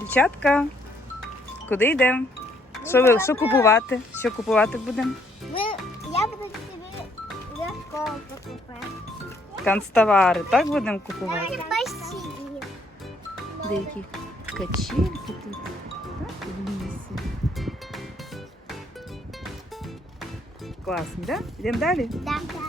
Дівчатка, куди йдемо? Що, ви- що купувати? Що купувати будемо? Ви, я буду собі школи покупати. Канцтовари, так будемо купувати? Спасибо. Деякі качельки тут. Так, в лісі. Класно, так? Йдемо далі? Да, да.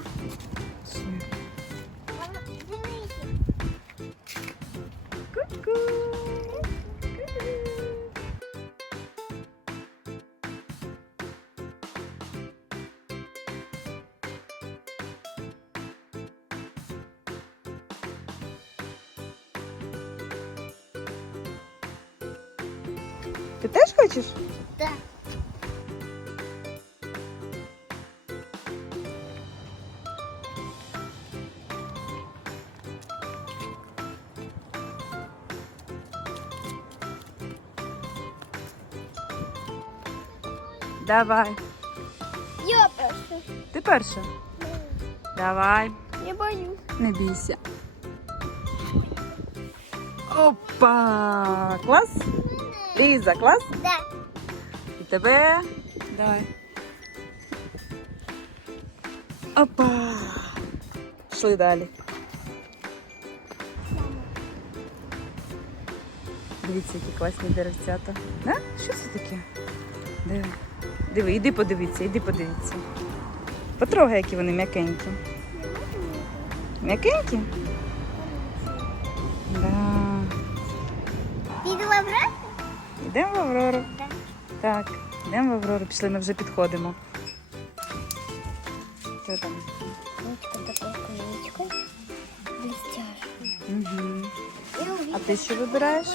Ти теж хочеш? Да. Давай. Я перша. Ти перша? Давай. Я боюсь. Не бійся. Опа! Клас? Ліза, клас? Да. І тебе. Давай. Опа! Пішли далі. Дивіться, які класні деревцята. Да? Що це таке? Диви. Диви, іди подивіться, іди подивіться. Потрогай, які вони м'якенькі. М'якенькі? Йдемо в Аврору. Так. Йдемо в Аврору. Пішли, ми вже підходимо. Що там? Угу. А ти що вибираєш?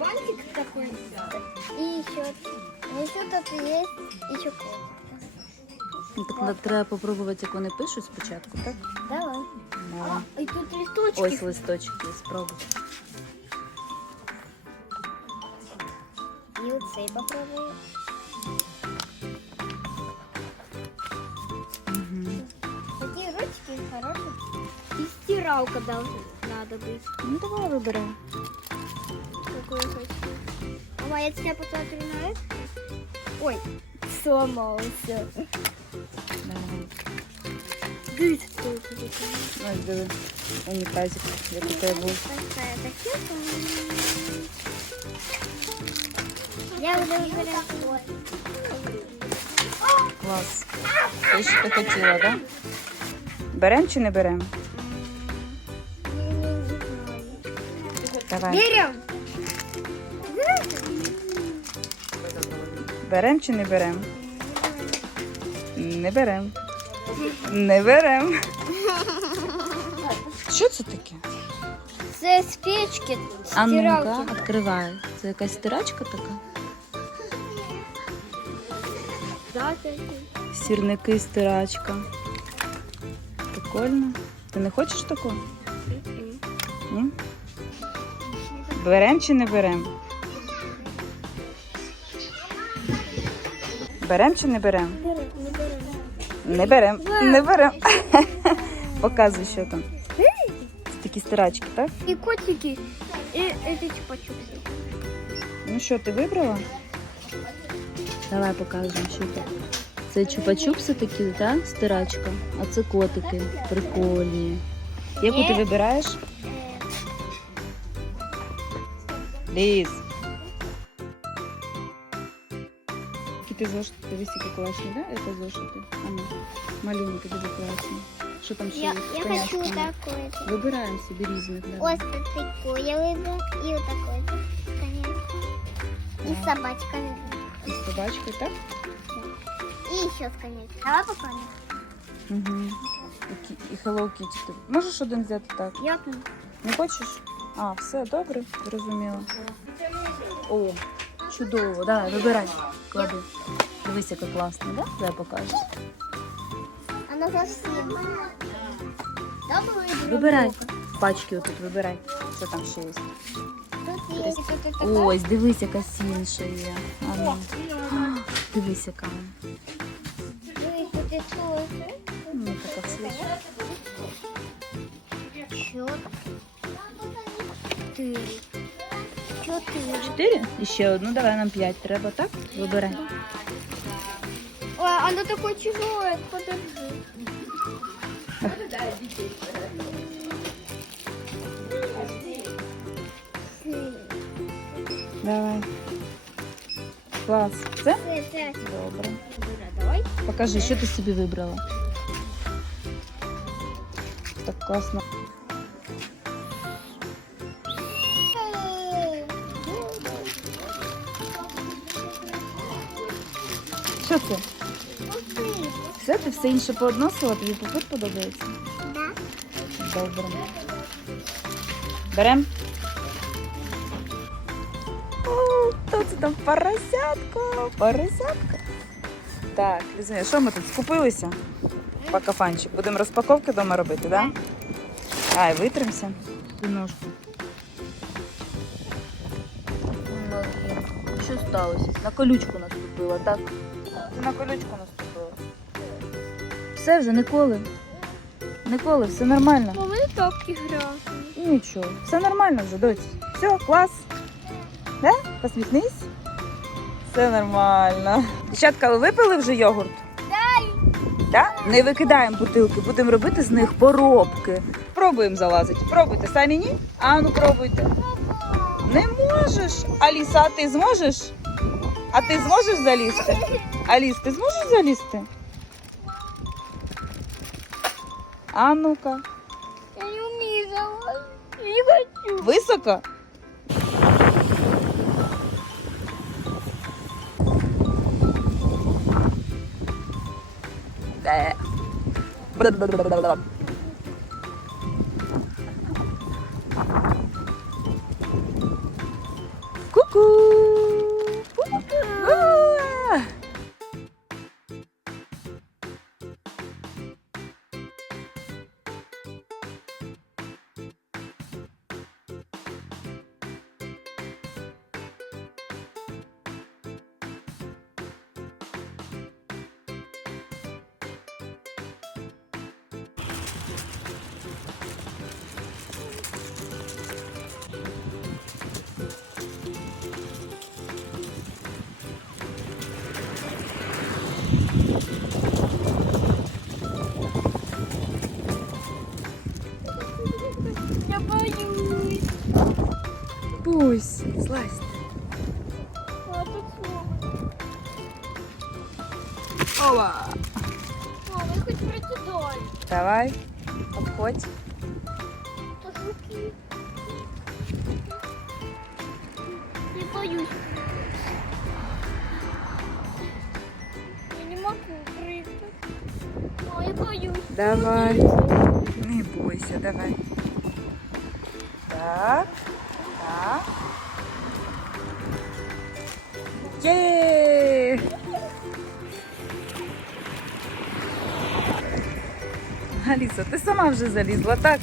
Бантик такой. И еще. Еще тут есть еще так треба попробувати, як вони пишуть спочатку, так? Давай. Давай. И тут листочки. Ось листочки, спробуй. И вот цей попробую. Угу. Такие ручки хорошие. И стиралка должна надо быть. Ну давай вибирай. Какую хочу. Мама, я тебя посмотрю на это. Ой, сломался. Давай. Такое? Ось диви. Унітазик, як у тебе був. Такая такая. Я буду выбирать. Клас. Те, що ти хотіла, так? Берем чи не берем? Давай. Берем. Берем чи не берем? Не берем. Не берем. Що це таке? Це спички, А ну-ка, стиралки. відкривай. Це якась стирачка така? Сірники, стирачка. Прикольно. Ти не хочеш таку? Ні? Берем чи не берем? Берем чи не берем? Не берем. Не берем. Показуй, що там. Це такі стирачки, так? І котики, і эти чупа-чупсы. Ну що, ти вибрала? Давай покажемо, що це. Це чупа-чупси такі, так? Стирачка. А це котики. Прикольні. Яку ти вибираєш? Ліз. Які ти зошити? Дивись, які класні, да? Це зошити. А ну, малюнки дуже класні. Що там ще Я, є? з я хочу коняшками? такой-то. Вибираємо собі різних. давай. Ось такой я выбрала. И вот такой-то, конечно. И Да. собачка. Собачкою, так? И еще с. Давай попробуем. Угу. І, кі- і Hello Kitty. Ти можеш один взяти так? Я Не хочеш? А, все добре, зрозуміло. О, чудово, давай, вибирай. Клади. Дивись, яка класна, да? Дай покажу. Она совсем. Да, мы Вибирай. Пачки отут вибирай. Що там ще є? Это Ось, дивись, яка сінша є. А ну. Дивись, яка. Ну, така свіжа. Ты. Чотири? І ще одну, давай нам п'ять треба, так? Вибирай. Ой, оно такое тяжелое, подержи. Давай. Клас. Це? Добре. Давай. Покажи, що ти собі вибрала. Так класно. Що це? Все, ти все інше поодносила, тобі пупир подобається? Да. Добре. Берем. Хто це там поросятко? Поросятко. Так, Лізуня, що ми тут скупилися? Пакафанчик. Будемо розпаковки вдома робити, так? Да? Ай, витримся. Ти ножку. Що сталося? На колючку наступила, так? Ти на колючку наступила. Все вже, Николи. Николи, все нормально. Не топки грати. Ну, Нічого, все нормально вже, доць. Все, клас. Да? Посміхнись. Все нормально. Дівчатка, ви випили вже йогурт? Да? Не викидаємо бутилки, будемо робити з них поробки. Пробуємо залазити. Пробуйте самі ні? А ну пробуйте. Не можеш. Аліса, а ти зможеш? А ти зможеш залізти? Аліс, ти зможеш залізти? А ну-ка. Я не умею залазить. Я не хочу. Високо? Blah. Пусть, злазь. Ова. Мама, я хочу пройти далі. Давай, обходь. Тут жуки. Я боюсь. Я не могу прыгать. Ой, я боюсь. Давай. Не бойся, давай. Так. Є! Аліса, ти сама вже залізла, так?